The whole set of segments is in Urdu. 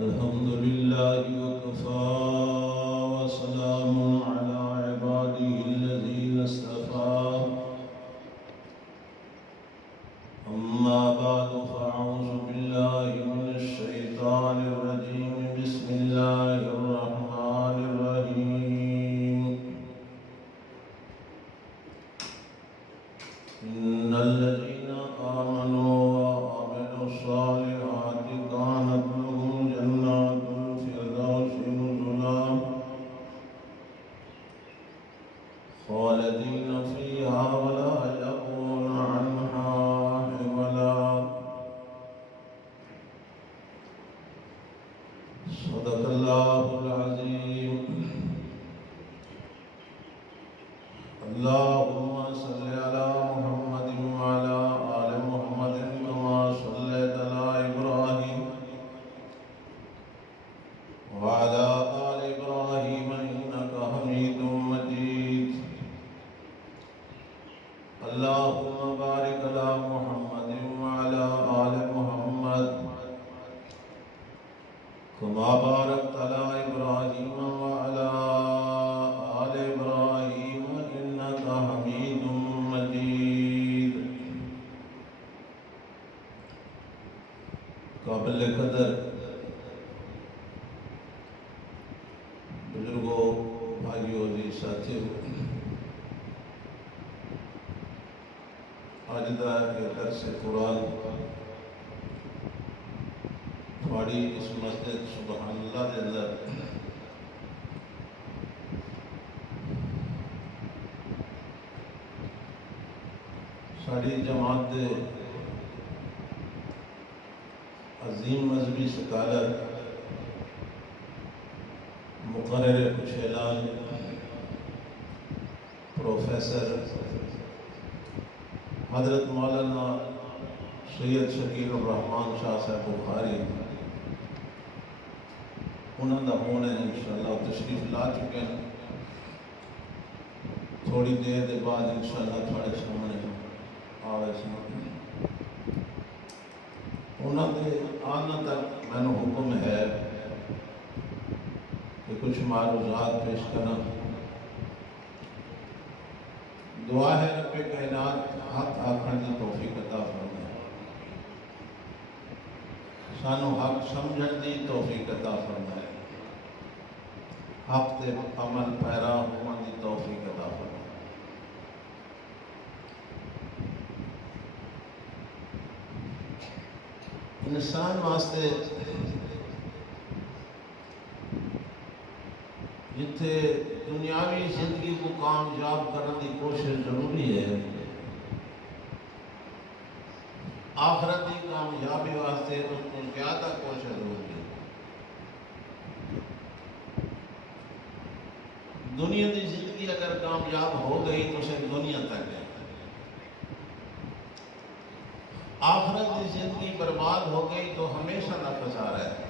الحمد لله وكفى وسلام على عباده الذين اصطفى أما بعد فأعوذ بالله من الشيطان الرجيم بسم الله الرحمن الرحيم إن الذين آمنوا وعملوا الصالحات كانت لهم جنات الفردوس نزلا خالدين فيها ولا يبغون عنها حولا صدق الله العظيم اللهم صل على محمد وعلى آل محمد كما صليت على إبراهيم وعلى آل إبراهيم إنك حميد مجيد اللهم بارك على محمد وعلى آل محمد كما باركت على إبراهيم وعلى آل إبراهيم إنك حميد مجيد قابل قدر بزرگوں بھائیوں جی ساتھیوں آج دا درس قرآن تھوڑی اس مسجد سبحان اللہ دے اندر ساری جماعت دے عظیم مذہبی سکالر مقرر کشیلان پروفیسر حضرت مولانا سید شکیل الرحمان شاہ صاحب بخاری انہوں نے ہونے انشاءاللہ تشریف لا چکے ہیں تھوڑی دیر دے بعد انشاءاللہ تھوڑے سامنے آوے سامنے انہوں نے آنا تک میں نے حکم ہے کہ کچھ معروضات پیش کرنا دعا ہے رب کائنات حق آخر دی توفیق عطا فرمائے سانو حق سمجھن دی توفیق عطا فرمائے حق تے عمل پیرا ہونے دی توفیق عطا فرمائے انسان واسطے جتھے دنیاوی زندگی کو کامیاب کرنے کی کوشش ضروری ہے آخرت کی کامیابی واسطے اس کو زیادہ کوشش ضروری ہے دنیا کی زندگی اگر کامیاب ہو گئی تو صرف دنیا تک ہے آخرت کی زندگی برباد ہو گئی تو ہمیشہ نہ خسارہ ہے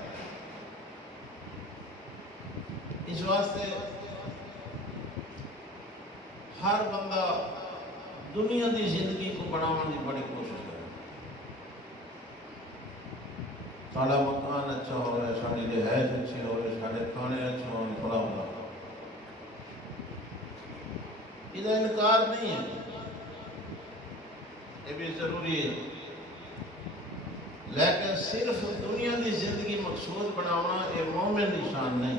اس واسطے ہر بندہ دنیا کی زندگی کو بنانے کی بڑی کوشش کرے ساڑا مکان اچھا ہو رہا ہے ساڑی رہائش اچھی ہو رہی ہے ساڑے کھانے اچھے ہو رہے فلاں یہ انکار نہیں ہے یہ بھی ضروری ہے لیکن صرف دنیا کی زندگی مقصود بنانا یہ مومن نشان نہیں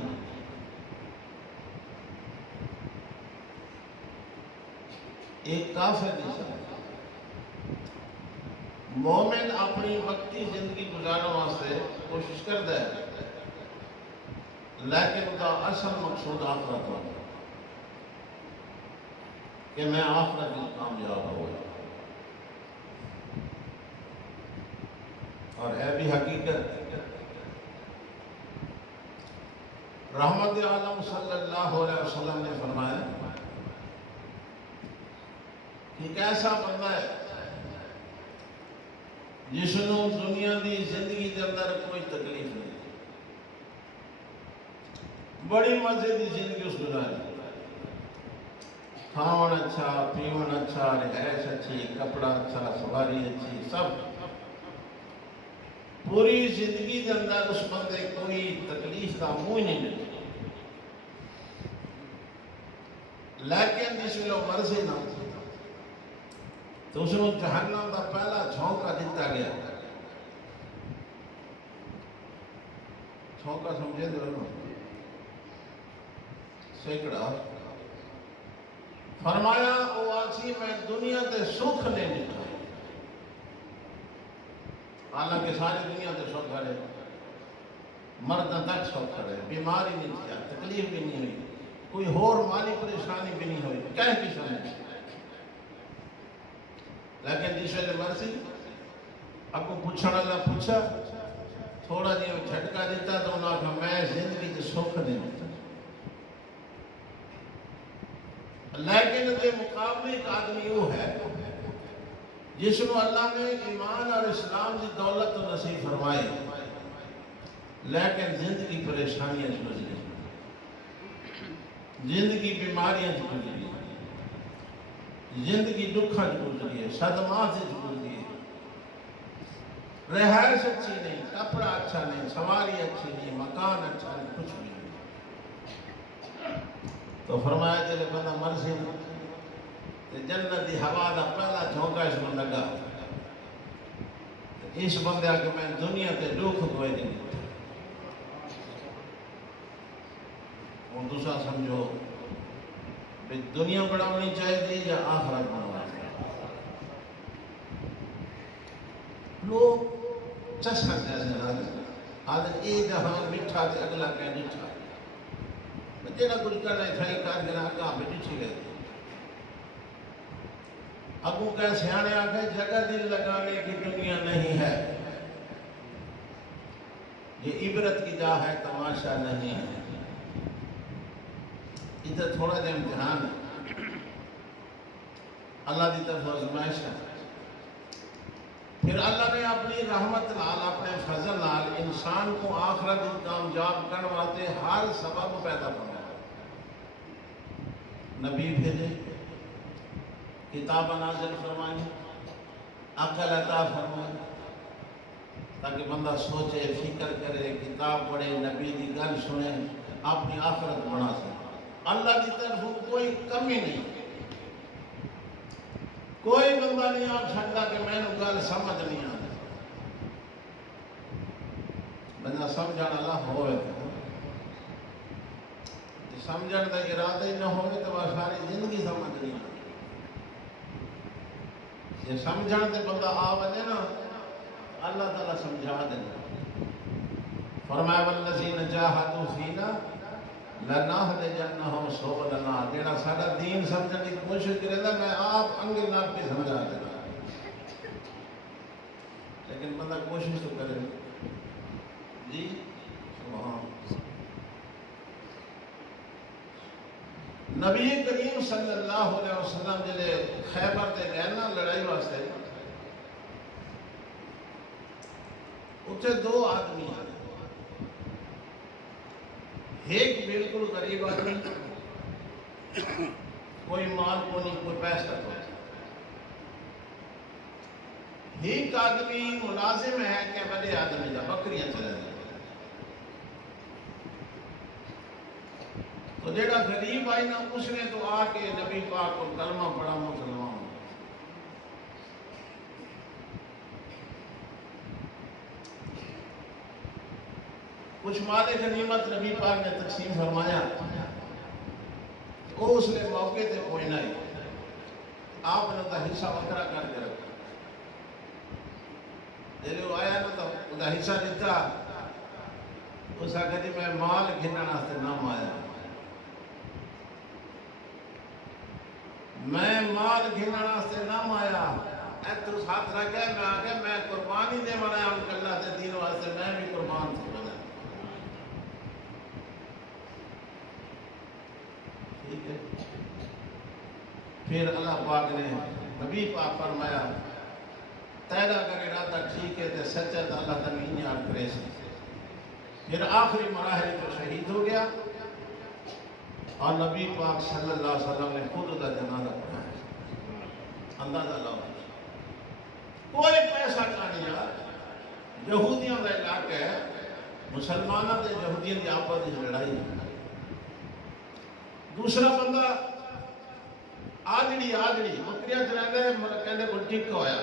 ایک کافر نشان مومن اپنی وقتی زندگی گزارنے واسطے کوشش کرتا ہے لیکن اس کا اصل مقصود آخرت ہوتا ہے کہ میں آخرت میں کامیاب ہو گیا اور ہے بھی حقیقت رحمت عالم صلی اللہ علیہ وسلم نے فرمایا کہ ایک ایسا بندہ ہے جس نے دنیا دی زندگی کے اندر کوئی تکلیف نہیں بڑی مزے دی زندگی اس گزاری کھاون اچھا پیون اچھا رہائش اچھی کپڑا اچھا سواری اچھی سب پوری زندگی کے اندر اس بندے کوئی تکلیف کا منہ نہیں ملتا، لیکن جس میں وہ مرضی نہ تو اس کو جہنم کا پہلا جھونکا دیتا گیا۔ جھونکا سمجھے دو سیکڑا فرمایا او آسی میں دنیا تے سکھ نہیں دیتا، حالانکہ ساری دنیا تے سکھ کھڑے، مرد تک سکھ کھڑے، بیماری نہیں تھی، تکلیف بھی نہیں ہوئی، کوئی اور مالی پریشانی بھی نہیں ہوئی، کہیں کسی نہیں، لیکن جس ویلے مرضی اگوں پوچھنے والا پوچھا، تھوڑا جہا جھٹکا دیتا تو انہوں نے کہا میں زندگی تے سکھ نہیں دیتا، لیکن دے مقابلے ایک آدمی وہ ہے جس کو اللہ نے ایمان اور اسلام کی دولت تو نصیب فرمائی، لیکن زندگی پریشانیاں گزری، زندگی بیماریاں گزری، زندگی دکھاں گزری ہے، صدمات سے گزری ہے، رہائش اچھی نہیں، کپڑا اچھا نہیں، سواری اچھی نہیں، مکان اچھا نہیں، کچھ بھی نہیں۔ تو فرمایا جلے بندہ مرضی جنت دی ہوا دا پہلا جھونکا اس میں لگا، اس بندے آگے میں دنیا تے دکھ کوئی نہیں، اور دوسرا سمجھو کہ دنیا بڑھانی چاہیے یا آخرت بڑھانی چاہیے۔ لوگ چسکا جیسے آدھے اے جہاں مٹھا تے اگلا کہیں مٹھا، جیڑا کچھ کرنا ہے تھائی کار گنا کہاں پہ ڈٹھی گئے، ابو کا سیانے آگئے جگہ دل لگانے کی دنیا نہیں ہے، یہ عبرت کی جا ہے، تماشا نہیں ہے، ادھر تھوڑا جا امتحان ہے، اللہ دی طرف آزمائش ہے، پھر اللہ نے اپنی رحمت نال اپنے فضل نال انسان کو آخرت کامیاب کرنے والے ہر سبب پیدا کرنا، نبی بھیجے، کتاب نازل فرمائی، عقل عطا فرمائی، تاکہ بندہ سوچے، فکر کرے، کتاب پڑھے، نبی دی گل سنے، اپنی آخرت بنا سکے۔ اللہ کی طرف کوئی کمی نہیں، کوئی بندہ نہیں آ سکتا کہ میں نے گل سمجھ نہیں آتا، بندہ سمجھانا اللہ ہوئے تھا، سمجھن کا ارادہ ہی نہ ہوئے تو وہ ساری زندگی سمجھ نہیں آتی، یہ سمجھن تے بندہ آ وجے نا اللہ تعالیٰ سمجھا دے، فرمایا والذین جاہدوا فینا لنہدینہم سبلنا، جیڑا سارا دین سمجھنے کی کوشش کرے گا میں آپ انگے ناپ کے سمجھا دینا، لیکن بندہ کوشش تو کرے جی سبحان۔ نبی کریم صلی اللہ علیہ وسلم جلے خیبر تے گئے نا لڑائی واسطے، اتھے دو آدمی ہیں، ایک بالکل غریب آدمی، کوئی مال کو نہیں، کوئی پیسہ کو نہیں، ایک آدمی ملازم ہے کہ بڑے آدمی جا بکریاں چلے جائے، تو جیڑا غریب آئی نا اس نے تو آ کے نبی پاک کو کلمہ پڑھا، مسلمان، کچھ مال غنیمت نبی پاک نے تقسیم فرمایا، وہ اس نے موقع تے کوئی نہیں، آپ نے تو حصہ وکرا کر کے رکھا، جب وہ آیا نا تو وہ حصہ دیتا، اس کا کہتی میں مال گھننا سے نام آیا، میں مال گھننا سے نام آیا، تو اس ہاتھ رکھ گئے، میں آگے میں قربانی دے منایا ہم کہ اللہ دے دین واسطے میں بھی قربان سے بنا، ٹھیک ہے۔ پھر اللہ پاک نے نبی پاک فرمایا تیرا اگر ارادہ ٹھیک ہے تو سچا تو اللہ تعالیٰ انہیں آپ کرے سے، پھر آخری مراحل کو شہید ہو گیا، اور نبی پاک صلی اللہ علیہ وسلم نے خود دا جنازہ پڑھایا، اندازہ لاؤ، کوئی پیسہ کا نہیں آیا، یہودیاں کا علاقہ ہے، مسلمانوں کے یہودیاں کی آپس کی لڑائی۔ دوسرا بندہ آجڑی بکریاں چلانے کہنے کو ٹک ہویا،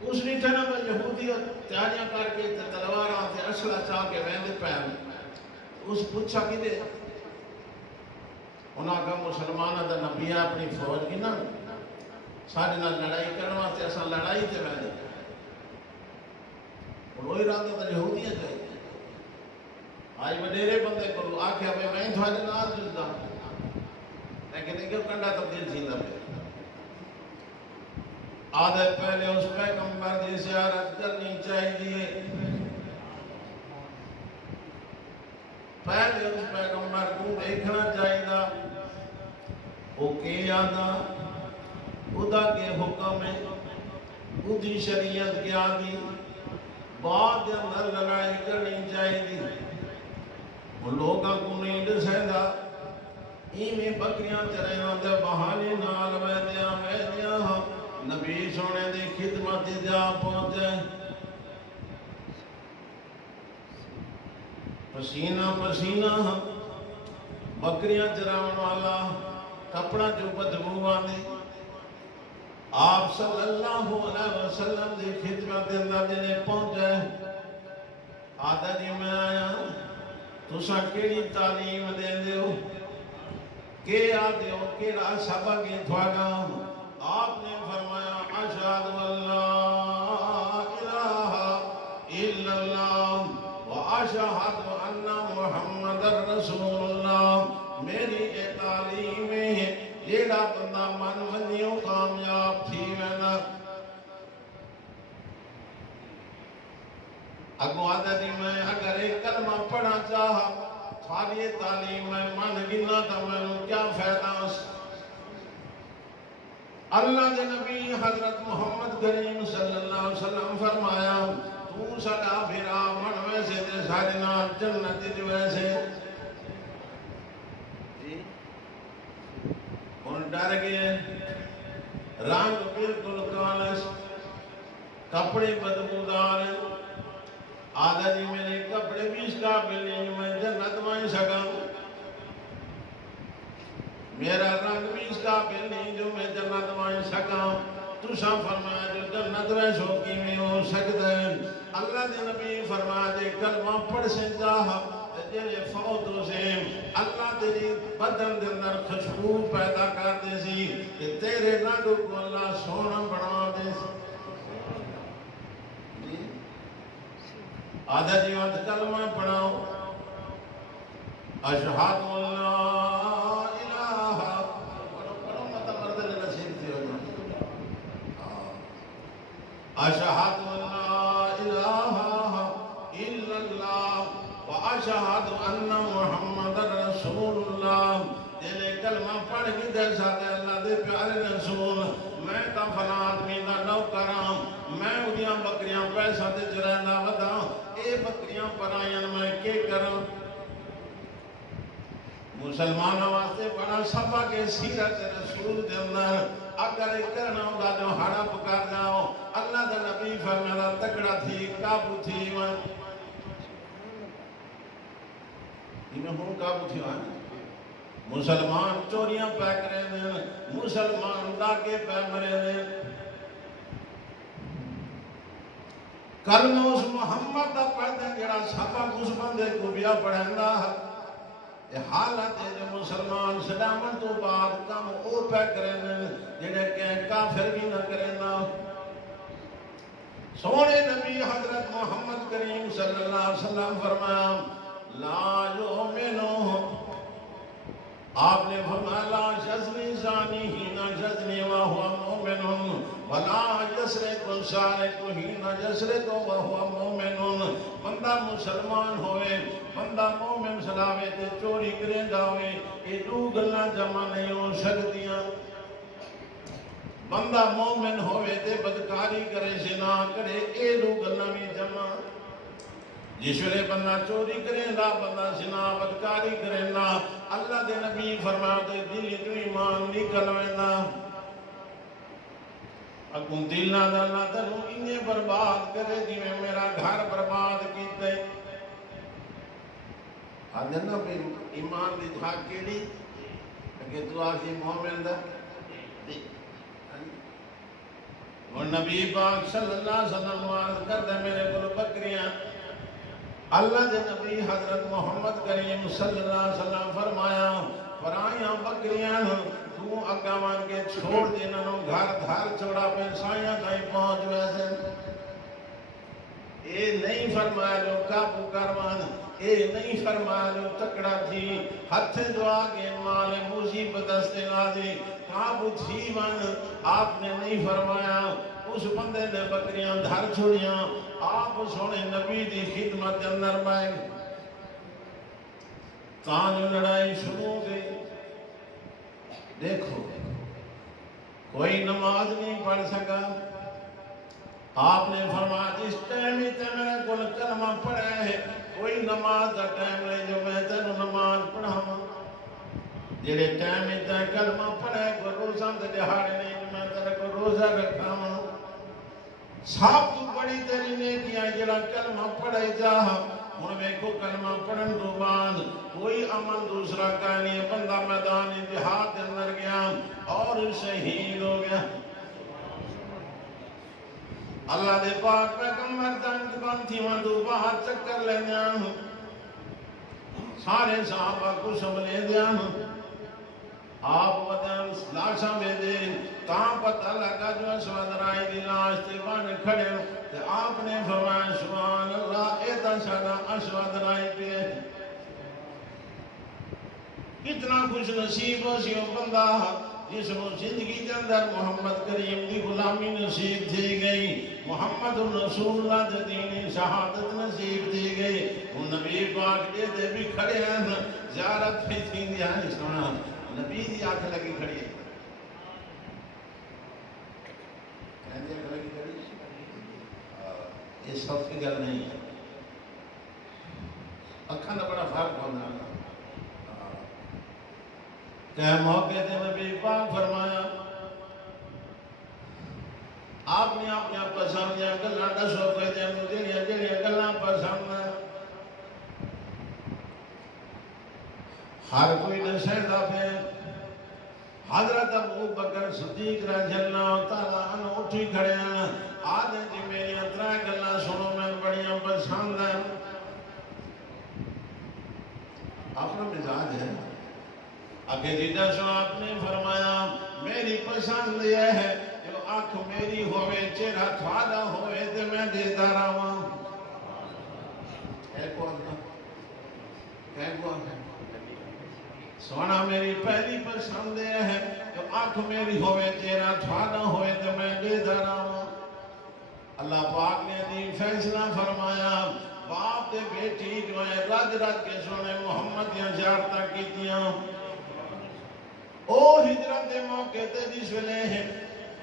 اس نے کہنا میں یہودی تیاریاں کر کے تلواراں تے اسلحہ چاہ کے ویندے پین، اس پوچھا کہ دے انہاں کا مسلمانہ دا نبی اپنی فوج کی نا سارے نال لڑائی کرنے واسطے اساں لڑائی تے ویندے اور وہی ارادہ تا یہودیاں چاہیے۔ آج وڈیرے بندے کو آکھیا میں تھوڑے نال جلدا، لیکن ایک کنڈا تبدیل تھیندا پیا۔ آدھے پہلے اس پیغمبر دی زیارت کرنی چاہیے، پہلے اس پیغمبر کو دیکھنا چاہیے، وہ کی آدھا خدا کے حکم ہے، خودی شریعت کے آدھی بعد کے اندر لڑائی کرنی چاہیے۔ وہ لوگاں کو نہیں دسیندا ایویں بکریاں چرائیاں دے بہانے نال ویندیاں نبی سونے دی خدمت جا پہنچے، پسینہ بکریاں چراون والا کپڑا جو بدبو آنے، آپ صلی اللہ علیہ وسلم دی خدمت اندر جنہیں پہنچے، آدھا جی میں آیا تساں کیڑی تعلیم دین دیو، کہ آدھے ہو کیڑا سبق تھوڑا؟ آپ نے فرمایا اشہد اللہ الہ الا اللہ و اشہد ان محمد رسول اللہ۔ میری یہ تعلیم ہے، جیڑا بندہ من منیوں کامیاب تھی وینا۔ اگو آدھا دی میں اگر ایک کلمہ پڑھنا چاہا ساری تعلیم میں من گنا تھا میں کیا فائدہ اس؟ اللہ کے نبی حضرت محمد کریم صلی اللہ علیہ وسلم فرمایا تو سڑا پھرا من ویسے تے سارے نال جنت جو ویسے۔ ان ڈر گئے، رنگ بالکل کالس، کپڑے بدبودار، آدھا جی میرے کپڑے بھی اس قابل نہیں میں جنت میں سکا، میرا رنگ بھی اس قابل نہیں جو میں جنت میں سکا۔ تو شاہ فرمایا جو جنت میں شوقی میں ہو سکتا ہے۔ اللہ دے نبی فرمایا جے کلمہ پڑھ سے چاہا جلے فوتوں سے اللہ تیری بدن دے اندر خوشبو پیدا کر دے سی کہ تیرے رنگ کو اللہ سونا بنا دے سی۔ آدھا جی وقت کلمہ پڑھاؤ اشہد اللہ الہ، پڑھو مطلب مرد نے نصیب تھی ہو جائے، اشہد اللہ الہ الا اللہ و اشہد ان محمد رسول اللہ۔ جنہیں کلمہ پڑھ کی دے ساتھ اللہ دے پیارے رسول میں تا فلاں آدمی دا نوکراں، میں انہیاں بکریاں پیسہ دے چرائنا ودا، اے بکریاں پرائیں میں کے کروں؟ مسلمانوں واسطے بڑا سبق ہے سیرت رسول دے اندر۔ اگر ایک کرنا ہوگا جو حرب کر جاؤ، اللہ دے نبی فرمایا تکڑا تھی قابو تھی میں ہوں قابو تھی میں مسلمان چوریاں پہ کرے دیں، مسلمان ڈاکے پہ مرے دیں۔ کلمہ اس محمد دا پڑھ دیں جڑا سبق اس بندے کو بیا پڑھندا یہ حالت ہے جو مسلمان سلامت تو بعد کم او پہ کریں جنہیں کہ کافر بھی نہ کریں نا۔ سونے نبی حضرت محمد کریم صلی اللہ علیہ وسلم فرمایا لا یؤمنو، آپ نے فرمایا لا یزنی زانی ہینا یزنی وہو مومن ولا یسرق سارق ہینا یسرق وہو مومن۔ بندہ مسلمان ہوئے، بندہ مومن سلاوے تے چوری کریں جاوے، یہ دو گلہ جمع نہیں ہو سکتیاں۔ بندہ مومن ہوئے تے بدکاری کرے زنا کرے، یہ دو گلہ بھی جمع۔ جس ویلے بندہ چوری کرے نا، بندہ زنا بدکاری کرے نا، اللہ دے نبی فرماتے دل جو ایمان نکل وینا۔ اگوں دل نہ اللہ تینوں انہیں برباد کرے جی میں میرا گھر برباد کیتے آدھے نا بھی ایمان دی دھاک کیڑی کہ تو آخی مومن دا اور نبی پاک صلی اللہ علیہ وسلم عرض کرتے میرے کو بکریاں اللہ دے نبی حضرت محمد کریم صلی اللہ علیہ وسلم فرمایا فرائیاں بکریاں تو اگامان کے چھوڑ دینا نو گھر دھار چھوڑا پہ سائیاں کہیں پہنچ ویسے اے نہیں فرمایا جو کابو کروان اے نہیں فرمایا جو تکڑا تھی ہتھ دعا کے مال مصیبت استغاثی کابو تھی من آپ نے نہیں فرمایا اس بندے نے بکریاں دھر چھوڑیاں آپ سونے نبی دی خدمت اندر بائیں کان لڑائی شروع ہو گئی دیکھو کوئی نماز نہیں پڑھ سکا آپ نے فرمایا جس ٹائم ہی تے میرے کل کلمہ پڑھا ہے کوئی نماز دا ٹائم نہیں جو میں تینوں نماز پڑھا جڑے ٹائم ہی تے کلمہ پڑھا ہے کوئی روزہ دے دہاڑے نہیں جو میں تیرے کو روزہ رکھا ہوں سب تو بڑی تیری نیکیاں جڑا کلمہ پڑھے جا ہن ویکھو کلمہ پڑھن تو بعد کوئی عمل دوسرا کا نہیں بندہ میدان جہاد کے اندر گیا اور شہید ہو گیا اللہ دے پاک پیغمبر جنگ بنتی وہاں تو باہر چکر لے جان سارے صحابہ کو سمجھے دیان آپ وطن لاشاں میں دے تاں پتہ لگا جو اسود رائی دی لاش تے بن کھڑے تے آپ نے فرمایا سبحان اللہ اے تا ساڈا اسود رائی پہ کتنا خوش نصیب ہو سی بندہ جس کو زندگی کے اندر محمد کریم کی غلامی نصیب تھی گئی محمد رسول اللہ دے دین شہادت نصیب تھی گئی وہ نبی پاک دے بھی کھڑے ہیں زیارت بھی تھی دیا ہے سونا نبی دی آنکھ لگی کھڑی ہے کہنے آنکھ لگی کھڑی یہ سب فکر نہیں ہے اکھاں دا بڑا فرق ہونا ہے کہ موقع دے نبی پاک فرمایا آپ نے اپنے پسند یا گلہ دسو کہ جنو جڑیاں گلہ پسند ہر کوئی نشہدہ پہ حضرت ابو بکر صدیق رضی اللہ تعالیٰ عنہ اٹھی کھڑے ہیں آدھے جی میری اترا گلہ سنو میں بڑیاں پسند ہے اپنا مزاج ہے اگر جیدہ سو آپ نے فرمایا میری پسند یہ ہے جو آنکھ میری ہوئے چہرہ تھوالا ہوئے تو میں دیتا رہا ہے کون ہے سونا میری پہلی پسند یہ ہے جو آنکھ میری ہوئے چہرہ تھوالا ہوئے تو میں دیتا رہا اللہ پاک نے دین فیصلہ فرمایا باپ دے بیٹی جو ہے رج رج کے سونے محمد یا زیارتہ کی دیا او ہجرت دے موقع تے جس ویلے ہیں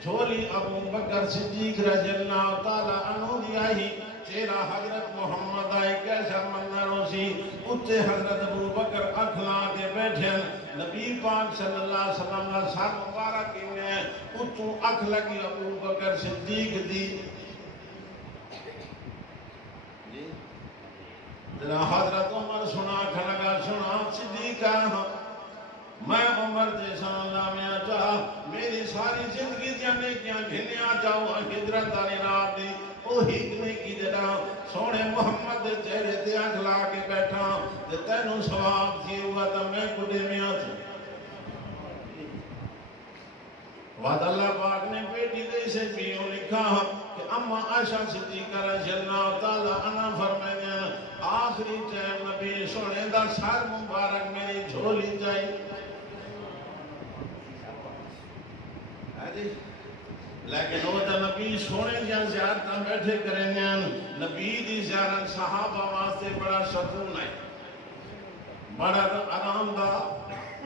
جھولی ابو بکر صدیق رضی اللہ تعالیٰ عنہ دی آئی چہرہ حضرت محمد آئی کیسا منظر ہو سی اتے حضرت ابو بکر اکھلا کے بیٹھے نبی پاک صلی اللہ علیہ وسلم کا سر مبارک کی میں اتوں اکھ لگی ابو بکر صدیق دی حضرت عمر سنا کھلگا سنا صدیقہ میں عمر جیسا اللہ میں آجا میری ساری زندگی جانے کیا گھنیا جاؤ ہجرت آنی رات دی او ہکنے کی جڑا سونے محمد دے چہرے تے اکھلا کے بیٹھا تے تینوں ثواب تھی ہوا تا میں کڈے میں آتا وعد اللہ پاک نے بیٹی دے سے پیوں لکھا کہ اما عائشہ صدیقہ رضی اللہ تعالیٰ عنہ فرمائے دیا آخری ٹائم نبی سونے دا سار مبارک میری جھولی جائی لیکن وہ تا نبی سونے دیا زیارتہ بیٹھے کریں گے نبی دی زیارت صحابہ واسطے بڑا سکون ہے بڑا آرام دا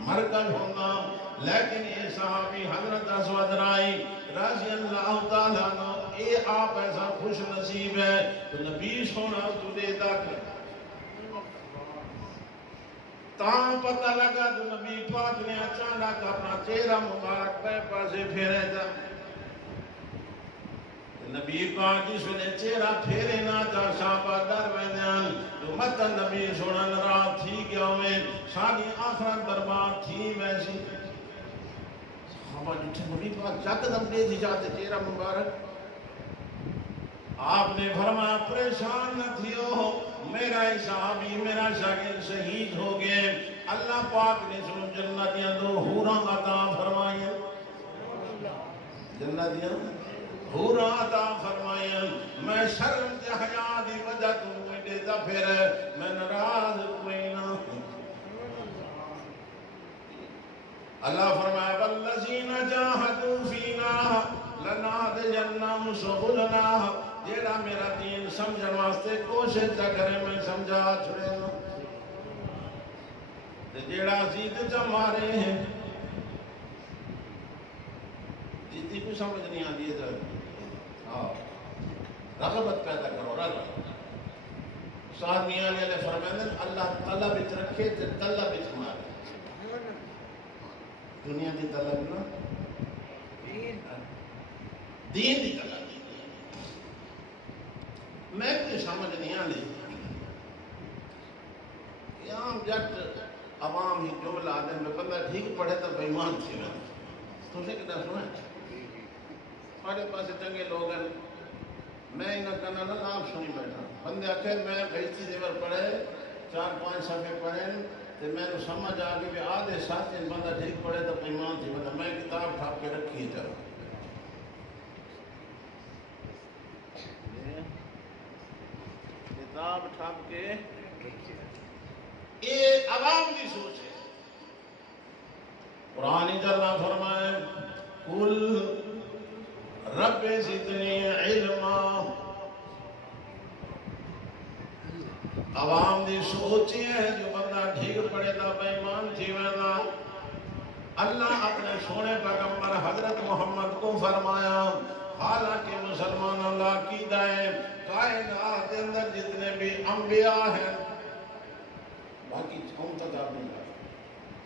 مرکز ہونا لیکن یہ صحابی حضرت اسود رائی رضی اللہ تعالیٰ عنہ اے آپ ایسا خوش نصیب ہے تو نبی سونا تجھے داکھ تاں پتہ لگا تو نبی پاک نے اچانک اپنا چہرہ مبارک پہ پاسے پھیرے جا نبی پاک جس نے چہرہ پھیرے نہ تا صحابہ ڈر ویندیان تو مت نبی سونا ناراض تھی گیا ہوئے ساری آخرت برباد تھی ویسی صحابہ جٹھے نبی پاک یکدم دے دی جاتے چہرہ مبارک آپ نے فرمایا پریشان نہ تھیو میرا صحابی میرا شاگرد شہید ہو گئے اللہ پاک نے سنو جنتیاں دو حوراں عطا فرمائی جنتیاں حوراں عطا فرمائی میں شرم تے حیا دی وجہ تو میرے دا پھر میں ناراض کوئی نہ اللہ فرمایا والذین جاہدوا فینا لنہدینہم سبلنا جیڑا میرا دین سمجھن واسطے کوشش چا کرے میں سمجھا چھڑے نا جیڑا زید چا مارے ہیں جتنی کوئی سمجھ نہیں آتی ہے رغبت پیدا کرو رغبت استاد میاں علیہ فرمائیں اللہ طلب اچ رکھے تے طلب اچ مارے دنیا دی طلب نا دین دی طلب میں کوئی سمجھ نہیں آنے عام جٹ عوام ہی جملہ آدھے میں بندہ ٹھیک پڑھے تو بیمان تھی میں تو سے کتا سنا ہے ہمارے پاس چنگے لوگ ہیں میں انہاں کنا نہ نام سنی بیٹھا بندے آکھے میں بھیجتی دیور پڑھے 4-5 صفحے پڑھیں تو میں نے سمجھ آگے کہ آدھے ساتھ بندہ ٹھیک پڑھے تو بیمان تھی میں کتاب ٹھاپ کے رکھی جاؤ کتاب ٹھاپ کے یہ عوام کی سوچ ہے قرآن جلنا فرمائے قل رب زدنی علما عوام کی سوچ ہے جو بندہ ٹھیک پڑے تا بیمان تھی وینا اللہ اپنے سونے پیغمبر حضرت محمد کو فرمایا حالانکہ مسلمان اللہ کی دائیں کائنات اندر جتنے بھی انبیاء ہیں باقی ہم تک نہیں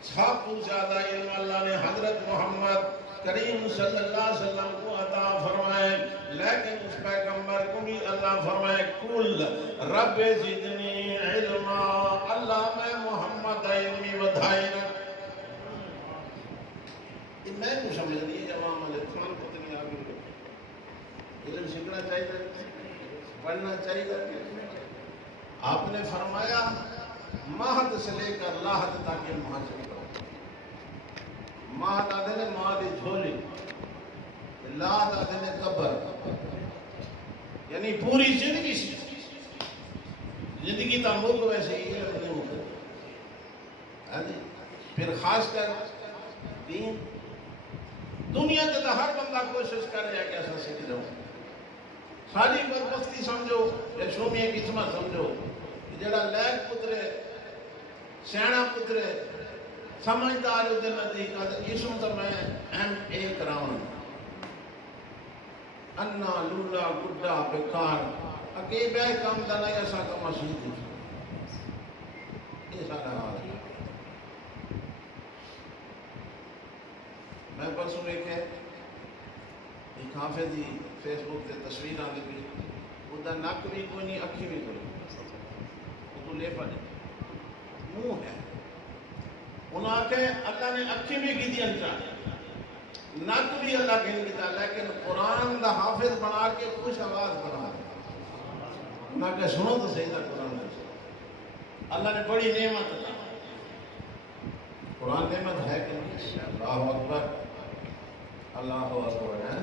سب کو زیادہ علم اللہ نے حضرت محمد کریم صلی اللہ علیہ وسلم کو عطا فرمائے لیکن اس پیغمبر کو بھی اللہ فرمائے کل رب زدنی علما اللہ میں محمد علمی ودھائی رکھ یہ میں کو سمجھ نہیں ہے جواب علیہ السلام کو اتنی آگے علم سیکھنا چاہیے پڑھنا چاہیے آپ نے فرمایا مہد سے لے کر لاحد تک علم حاصل کرو مہد آدھے نے مہد جھولی لاحد آدھے نے قبر یعنی پوری زندگی سی زندگی تا موقع ویسے ہی علم نہیں ہوتا پھر خاص کر دین دنیا کے ہر بندہ کوشش کر رہا ہے کہ ایسا سیکھ جاؤں ساری بدبختی سمجھو یا شومیہ قسمت سمجھو جڑا لیک پترے سیانا پترے سمجھدار دے نزدیک اسم تو میں ایم اے کراؤں انا لولا گڈا بیکار اکی بے کام دنا ایسا کام مسیح یہ سارا حال ہے میں پرسوں دیکھے ایک حافظ دی فیس بک تے تصویر آنے بھی ادھا نک بھی کوئی نہیں اکھی بھی کوئی وہ تو لے پڑے منہ ہے انہوں آکھے اللہ نے اکھی بھی کی دی انجام نک بھی اللہ کہنے کی تھا لیکن قرآن دا حافظ بنا کے خوش آواز بنا انہوں آکھے سنو تو صحیح تھا قرآن دا اللہ نے بڑی نعمت تھا قرآن نعمت ہے کہ اللہ اکبر اللہ اکبر ہے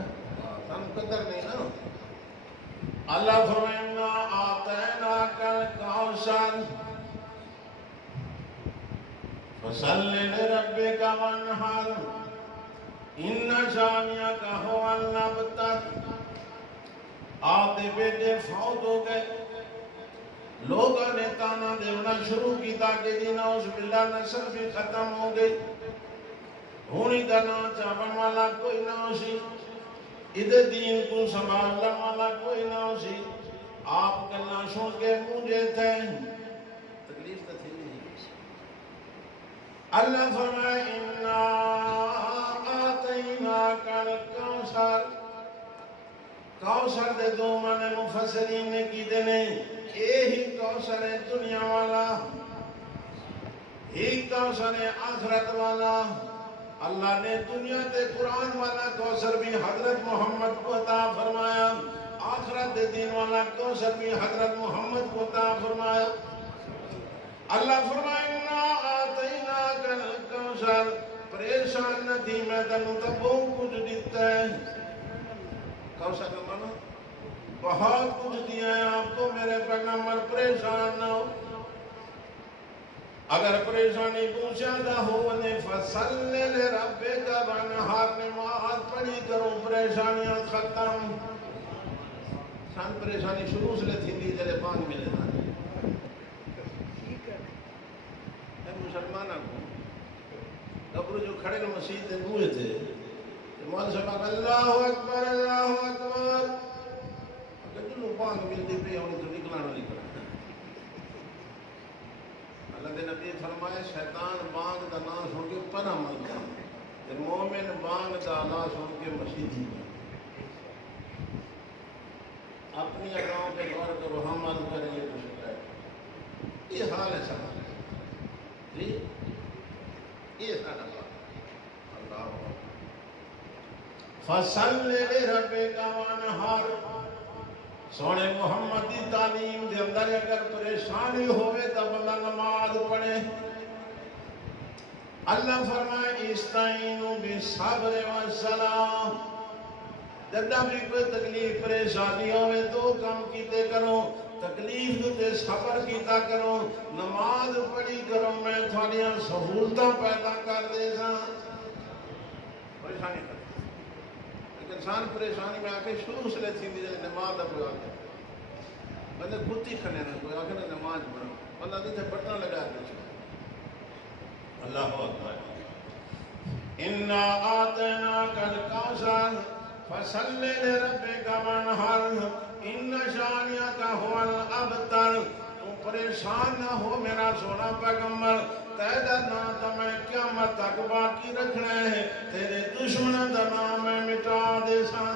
تم قدر نہیں نا اللہ فرمائنا آتینا کل کاؤسر فصلی لربک وانحر ان شانیک هو الابتر آتے بیٹے فوت ہو گئے لوگوں نے تانا دیونا شروع کی تاکہ دینا اس بلّہ نسل بھی ختم ہو گئی ہونی دنا چاپن والا کوئی نہ ہوشی ادھے دین کو سنبھالنے والا کوئی نہ ہوشی آپ کرنا سن کے مجھے تھے تکلیف تو تھی نہیں اللہ فرمائے اِنَّا آتَيْنَاكَ الْكَوْثَرَ کوثر دے دو معنی مفسرین نے کی دینے یہی کوثر ہے دنیا والا ہی کوثر ہے آخرت والا اللہ نے دنیا تے قرآن والا کوثر بھی حضرت محمد کو عطا فرمایا آخرت دے دین والا کوثر بھی حضرت محمد کو عطا فرمایا اللہ فرمائے اِنَّا آتَيْنَاكَ الْكَوْثَرَ پریشان نہ تھی میں تنوں تو بہت کچھ دیتا ہے کوثر کا معنی بہت کچھ دیا ہے آپ کو میرے پیغمبر پریشان نہ ہو اگر پریشانی کو زیادہ ہونے فَصَلِّ لِرَبِّكَ وَانْحَرْ نماز پڑھی کرو پریشانیاں ختم سان پریشانی شروع سے تھی دی جلے پانچ ملے تھا اے مسلمانہ کو قبر جو کھڑے کے مسیح تے ہوئے تھے مولا صاحب اللہ اکبر اگر جو پانچ ملتی پہ انہیں تو نکلانا نہیں کرنا اللہ دے نبی فرمائے شیطان بانگ دا نام سن کے پناہ مانگتا ہے مومن بانگ دا نام سن کے مسیحی اپنی اگاؤں پہ غور کرو ہم عرض کریں یہ تو شکایت یہ حال ہے سب جی یہ سارا اللہ فَصَلِّ لِرَبِّكَ وَانْحَرْ سونے محمد دی تعلیم دے اندر اگر پریشانی ہوئے تو بندہ نماز پڑھے اللہ فرمائے استعینوا بالصبر والصلاۃ جدہ بھی کوئی تکلیف پریشانی ہوئے تو کم کیتے کرو تکلیف تے صبر کیتا کرو نماز پڑھی کرو میں تھوڑیاں سہولتاں پیدا کر دے ساں پریشانی کرو انسان پریشانی میں آکے شروع سے لیتی دی جائے نماز دا کوئی آگے بندے گھتی کھنے نہ کوئی آگے نماز پڑھا بندہ دیتے بٹنا لگا کے چھو اللہ اکبر اِنَّا آتَيْنَاكَ الْكَوْثَرَ فَصَلِّ لِرَبِّكَ وَانْحَرْ إِنَّ شَانِئَكَ هُوَ الْأَبْتَرُ تم پریشان نہ ہو میرا سونا پیغمبر تیرا نام تو میں قیامت تک باقی رکھنا ہے تیرے دشمن دا نام میں مٹا دے ساں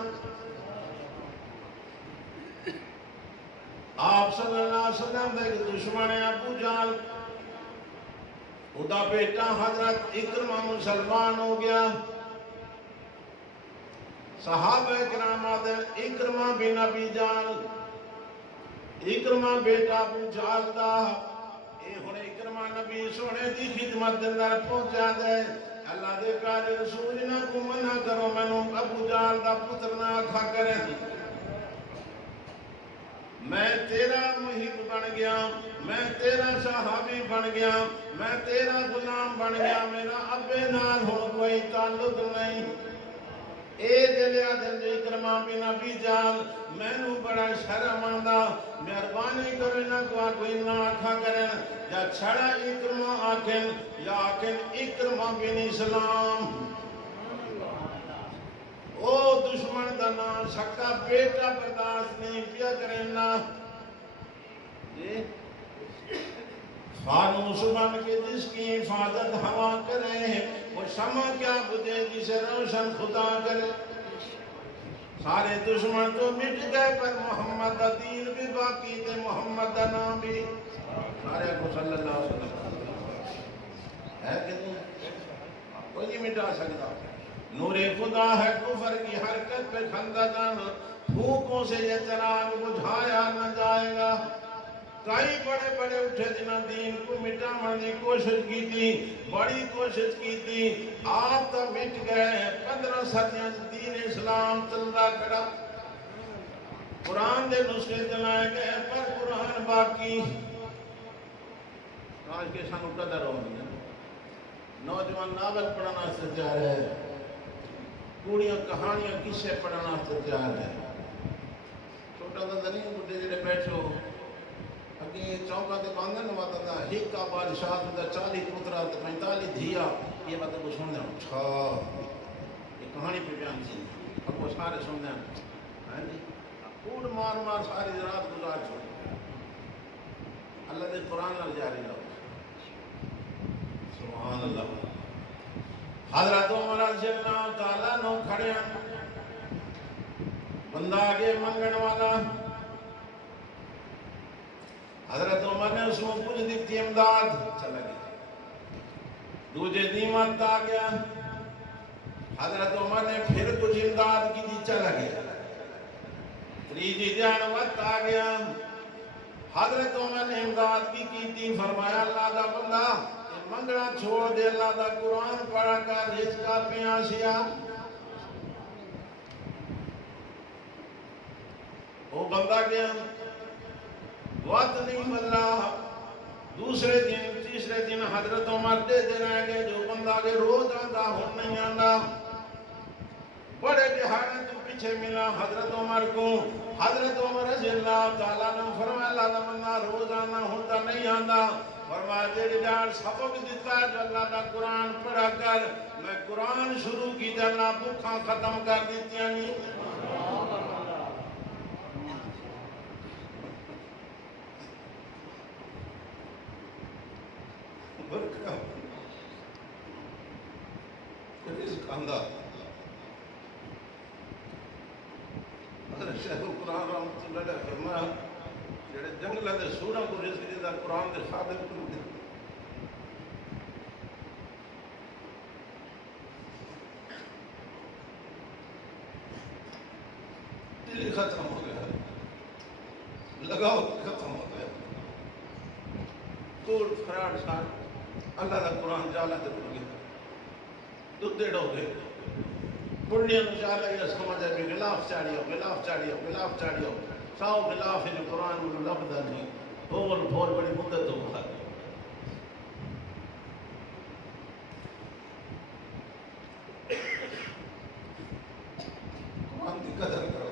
آپ صلی اللہ علیہ وسلم دے دشمن ابو جہل خدا بیٹا حضرت اکرمہ مسلمان ہو گیا صحابہ کرام آدھے اکرمہ بن ابی جہل اکرمہ بیٹا ابو جہل دا اے ہونے اکرمہ نبی سونے دی خدمت اندر پہنچا دے اللہ دے پیارے رسول نہ کو منع کرو میں نے ابو جہل دا پتر نہ کھا کرے میں تیرا محب بن گیا میں تیرا صحابی بن گیا میں تیرا غلام بن گیا میرا ابے نال ہو کوئی تعلق نہیں اے دلیا دل اکرمہ بن ابی جہل میں نو بڑا شرم آندا مہربانی کرے نہ کوئی نہ آکھا کرے یا چھڑا اکرمہ آکھن یا آکھن اکرمہ بن اسلام او دشمن دا نام سکا بیٹا برداشت نہیں کیا کرنا جی فانوس بن کے جس کی حفاظت ہوا کرے وہ شمع کیا بجھے جسے روشن خدا کرے سارے دشمن تو مٹ گئے پر محمد دا دین بھی باقی تھے محمد دا نام بھی سارے کو صلی اللہ علیہ وسلم ہے کہ نہیں کوئی نہیں مٹا سکتا نور خدا ہے کفر کی حرکت پہ کھندا جانا پھوکوں سے یہ چراغ بجھایا نہ جائے گا کئی بڑے بڑے اٹھے جنہاں دین کو مٹانے کی کوشش کی تھی بڑی کوشش کی تھی آپ تو مٹ گئے 15 صدیاں دین اسلام چلدا کھڑا قرآن دے نسخے چلائے گئے پر قرآن باقی آج کے سانو قدر ہو گیا نوجوان ناول پڑھنا سے تیار ہے کوڑیاں کہانیاں کسے پڑھنا سے تیار ہے چھوٹا تھا نہیں بڑھے جڑے بیٹھو اگے چوکا تے باندھن واتا تھا ایک کا بادشاہ دا 40 پترا تے 45 دھیا یہ بات کو سننے اچھا یہ کہانی پہ بیان تھی اب وہ سارے سننے ہیں جی کوڑ مار مار ساری رات گزار چھوڑ اللہ دے قرآن نال جاری رہو سبحان اللہ حضرت عمر رضی اللہ تعالیٰ نو کھڑے ہیں بندہ آگے منگن والا حضرت عمر نے اس کو کچھ دیتی امداد چلا گیا دوجے دیمت آ گیا حضرت عمر نے پھر کچھ امداد کی دی چلا گیا تریجی جان وقت آ گیا حضرت عمر نے امداد کی تھی فرمایا اللہ دا بندہ منگنا چھوڑ دے اللہ دا قرآن پڑھا کر رزقہ پیاں سیا وہ بندہ گیا وقت نہیں ملا دوسرے دن تیسرے دن حضرت عمر دے رہے گے جو بندہ کے روز آتا ہوں نہیں آتا بڑے دہاڑے تو پیچھے ملا حضرت عمر کو حضرت عمر رضی اللہ تعالیٰ نے فرمایا اللہ دا بندہ روز آنا ہوتا نہیں آتا فرمایا تیری جان سبق دیتا ہے جو اللہ دا قرآن پڑھا کر میں قرآن شروع کی تے اللہ بھوکاں ختم کر دیتی نہیں رزق آندا حضرت شیخ القرآن رحمۃ اللہ علیہ فرمایا جڑے جنگلہ دے سورہ کو رزق دیتا قرآن دے خادم کو دیتا دل ختم ہو گیا لگاؤ ختم ہو گیا توڑ فراڑ سار اللہ دا قرآن جالا دے پڑ گیا دودھ ہو گئے بڑھنیاں نو چاہتا ہے سمجھ ہے بھی غلاف چاڑیو ساؤ غلاف ہے قرآن میں لفظہ نہیں بہت بڑی مدت ہو گیا قرآن کی قدر کرو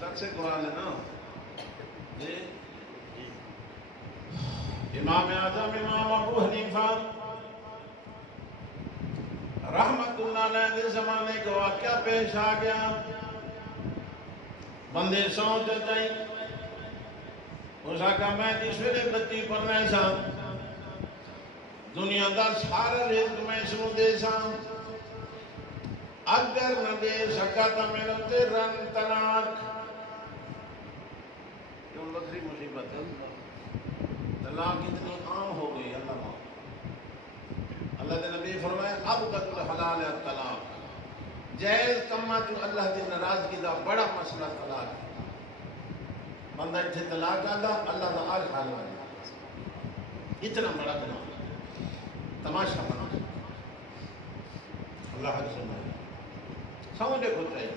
لکھ سے قرآن ہے نا امام اعظم امام ابو حنیفہ رحمت اللہ علیہ دے زمانے کا واقعہ پیش آ گیا بندے سوچ جائیں اس آقا میں تیسرے بچی پڑھنے سا دنیا دا سارا رزق میں سنو دے سا اگر نہ دے سکا تا میرے تے رن طلاق کیوں بکری مصیبت ہے طلاق اتنی عام ہو گئی اللہ دے نبی فرمائے اب قد الحلال طلاق جائز کما جو اللہ دی ناراضگی دا بڑا مسئلہ طلاق ہے بندہ اتنے طلاق آدھا اللہ دا آج حال ہے اتنا بڑا گناہ تماشا بنا اللہ حق سنائے سمجھے کو چاہیے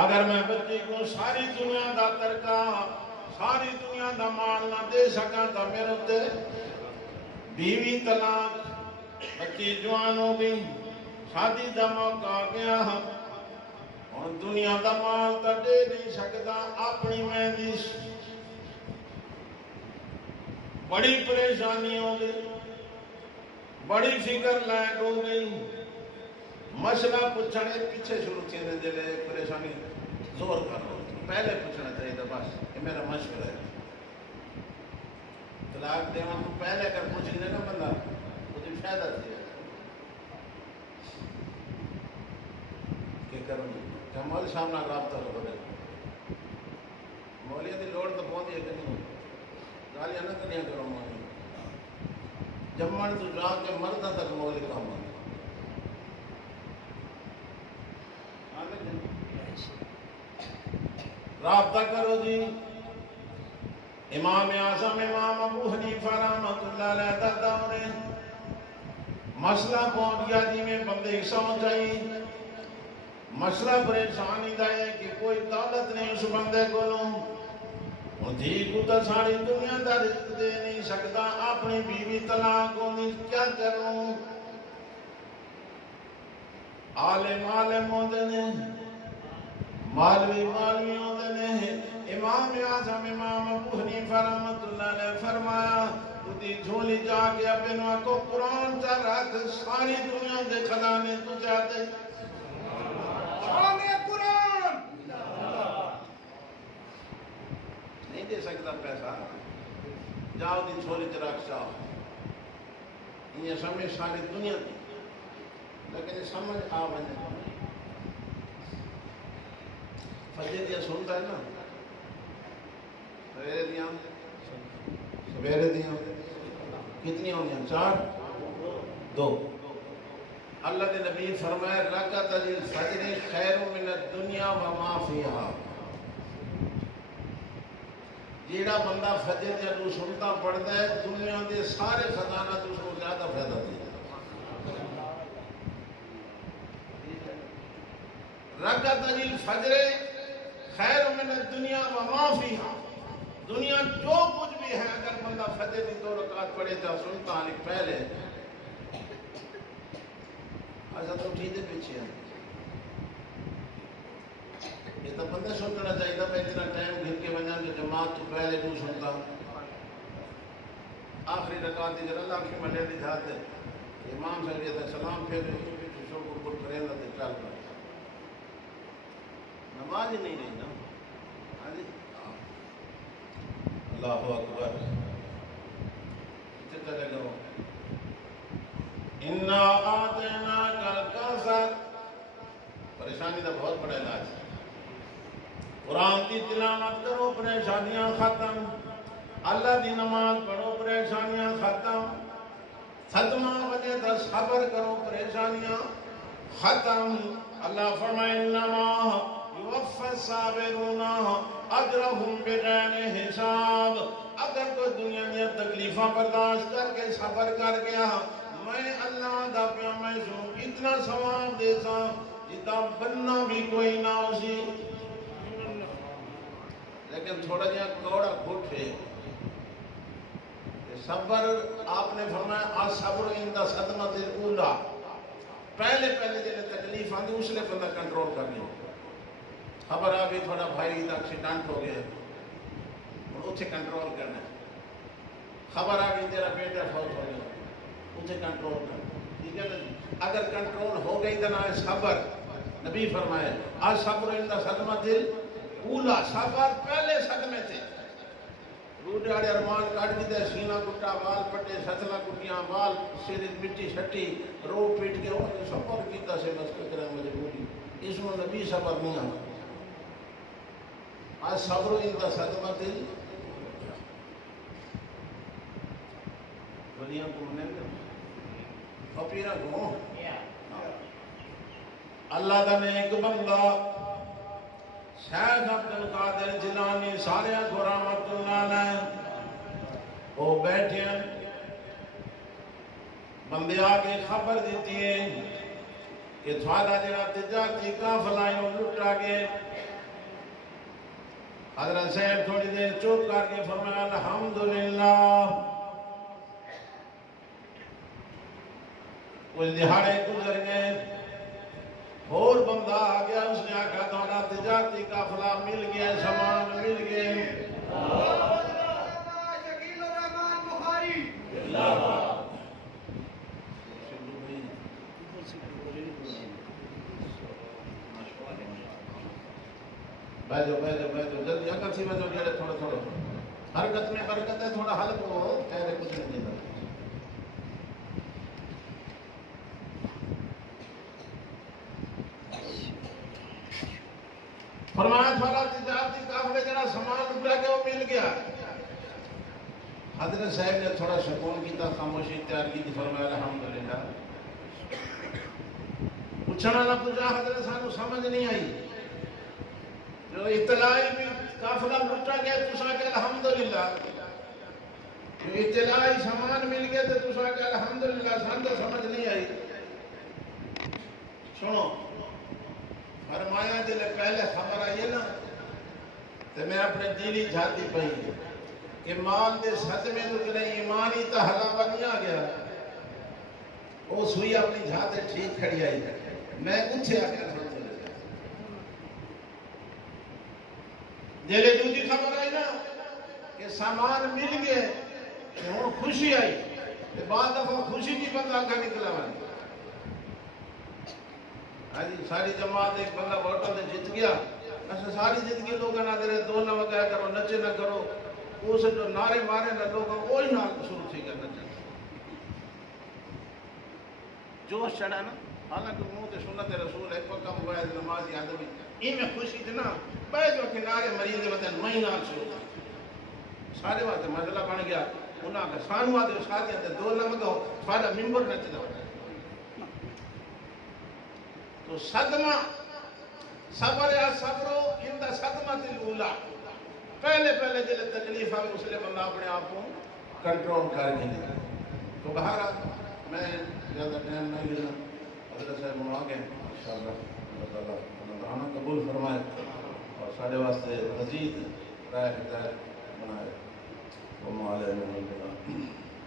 اگر میں بچے کو ساری دنیا دا ترکا ساری دنیا دا مال نہ دے سکا تا میرے تے بیوی طلاق بچی جوان ہو گئی شادی دا موقع آ گیا اور دنیا دا مال تا دے نہیں سکتا اپنی مہندی بڑی پریشانی ہو گئی بڑی فکر لائق ہو گئی مسئلہ پوچھنے پیچھے شروع تھی نے دلے پریشانی زور کر رہا پہلے پوچھنا چاہیے تھا بس یہ میرا مشورہ ہے طلاق دینا تو پہلے اگر پوچھ لے نا بندہ مجھے فائدہ دیا کہ کروں کیا مول سامنا رابطہ ہو رہے مولیہ دی لوڑ تو پہنچ ہے کہ نہیں گالیاں نہ کرنیاں کرو مولی جمعن تو جا کے مردہ تک مولی کام ہوگی رابطہ کرو جی امام اعظم امام ابو حنیفہ رحمت اللہ علیہ دادا نے مسئلہ پہنچ گیا جی میں بندے سمجھ آئی مسئلہ پریشانی دا ہے کہ کوئی دولت نہیں اس بندے کو لوں دھی کو تو ساری دنیا دا رزق دے نہیں سکتا اپنی بیوی طلاق کو نہیں کیا کروں عالم ہوتے نے مالوی ہوتے نے امام اعظم امام ابو حنیفہ رحمت اللہ علیہ فرمایا تُتی جھولی جا کے اپنے کو قرآن چا رکھ ساری دنیا دے خزانے تو جاتے شان قرآن نہیں دے سکتا پیسہ جاؤ دی جھولی چا رکھ جاؤ یہ سمجھ ساری دنیا دی لیکن سمجھ آ بنے فجر دیا سنتا ہے نا سویرے دیا کتنی ہونی ہیں؟ 4 2 اللہ کے نبی فرمائے رکعت الفجر خیر من الدنیا وما فیہا جیڑا بندہ فجر دیا تو سنتا پڑھتا ہے دنیا دے سارے خزانہ تو اس کو زیادہ فائدہ دیا رکعت الفجر خیر من الدنیا وما فیہا دنیا جو کچھ بھی ہے اگر بندہ فجر کی 2 رکعت پڑھے تو سنتا نہیں پہلے ایسا تو ٹھیک ہے پیچھے ہیں یہ تو بندہ سننا چاہیے تھا میں اتنا ٹائم گھر کے بجان جو جماعت تو پہلے تو سنتا آخری رکعت جب اللہ کی ملے دی جاتے امام صاحب یہ تھا سلام پھر شکر پر کریں گا تو چل پڑے نماز ہی نہیں رہی نا اللہ اکبر کتنے چلے گا اِنَّا آتَيْنَاكَ الْكَوْثَرَ پریشانی کا بہت بڑا علاج ہے قرآن کی تلاوت کرو پریشانیاں ختم اللہ کی نماز پڑھو پریشانیاں ختم ختمہ بجے تو صبر کرو پریشانیاں ختم اللہ فرمائے انما یوفی الصابرون اجرهم بغیر حساب اگر تو دنیا میں تکلیفاں برداشت کر کے صبر کر گیا میں اللہ دا پیا میں سو اتنا ثواب دیتا جتا بننا بھی کوئی نہ اسی لیکن تھوڑا جہاں کوڑا گھٹ ہے صبر آپ نے فرمایا الصبر عند صدمۃ الاولی پہلے جلے تکلیف آندی اس لئے بندہ کنٹرول کرنی ہو خبر آگئی تھوڑا بھائی دا ایکسیڈنٹ ہو گیا اسے کنٹرول کرنا ہے خبر آگئی تیرا بیٹا فوت ہو گیا اسے کنٹرول کرنا ٹھیک ہے نا اگر کنٹرول ہو گئی تو نہ صبر نبی فرمائے الصبر عند صدمۃ الاولی صبر پہلے صدمے تھے روڈے آڑے ارمان کاٹ کی دے سینہ کٹا وال پٹے ستلا کٹیاں وال سیرت مٹی شٹی رو پیٹ کے وہ صبر کیتا سے بس کرے مجبوری اس میں نبی صبر نہیں آتا آج صبر عند صدمۃ ولیاں کو منے اور پیرا کو اللہ دا نیک بندہ شیخ عبدالقادر جیلانی سارے کو رحمت اللہ علیہ وہ بیٹھے ہیں بندے آگے خبر دیتی ہے کہ تھوڑا جڑا تجارتی قافلہ لٹا گئے حضرت صاحب تھوڑی دیر چپ کر کے فرمایا الحمدللہ کچھ دہاڑے گزر گئے اور بندہ آ گیا اس نے آکھا تھوڑا تجارتی قافلہ مل گیا سامان مل گئے شکیل الرحمن بخاری بیجو جلدی اکر سی بیجو گیڑے تھوڑا حرکت میں برکت ہے تھوڑا حلق ہو کہہ کچھ نہیں دیتا فرمایا تھوڑا تجارتی قافلے جڑا سامان لٹا کے وہ مل گیا حضرت صاحب نے تھوڑا سکون کیتا خاموشی اختیار کی تھی فرمایا الحمدللہ پوچھنا نہ پوچھا حضرت سانو سمجھ نہیں آئی جو اطلاعی بھی قافلہ لٹا گیا تو سا کہ الحمدللہ جو اطلاعی سامان مل گیا تو سا کہ الحمدللہ سانو سمجھ نہیں آئی سنو فرمایا جلے پہلے خبر آئی نا تو میں اپنے دلی جھاتی پہی کہ مال دے صدمے تو جلے ایمانی تا حلا بنی آ گیا وہ سوئی اپنی جھاتے ٹھیک کھڑی آئی میں اچھے آ گیا جلے دوسری خبر آئی نا کہ سامان مل گئے کہ وہ خوشی آئی کہ بعد دفعہ خوشی کی بندہ آنکھا نکلا بنی ساری جماعت ایک بندہ ووٹوں سے جیت گیا ایسا ساری زندگی لوگوں نہ دے دو نہ وقایا کرو نچے نہ کرو اسے جو نعرے مارے نہ لوگوں وہی نہ شروع تھی کر نچے جوش چڑھا نا حالانکہ منہ تے سنت رسول ایک پکا موبائل نمازی آدمی این میں خوشی تھی نا بے جو کنارے مریض وطن مہینہ شروع سارے واسطے مسئلہ بن گیا انہاں کا سانو آدھے ساتھی اندر دو لمگو سارا ممبر نہ چلا تو صدمہ صبر یا صبرو اندہ صدمہ الاولا پہلے جلے تکلیف آگے اس لئے بندہ اپنے آپ کو کنٹرول کر کے لیں تو بہارا میں زیادہ ٹائم نہیں لینا حضرت صاحب منوا کے انشاءاللہ اللہ تعالیٰ رمضان قبول فرمائے اور سارے واسطے مزید رائے ہدایت بنائے وہ معالیہ میں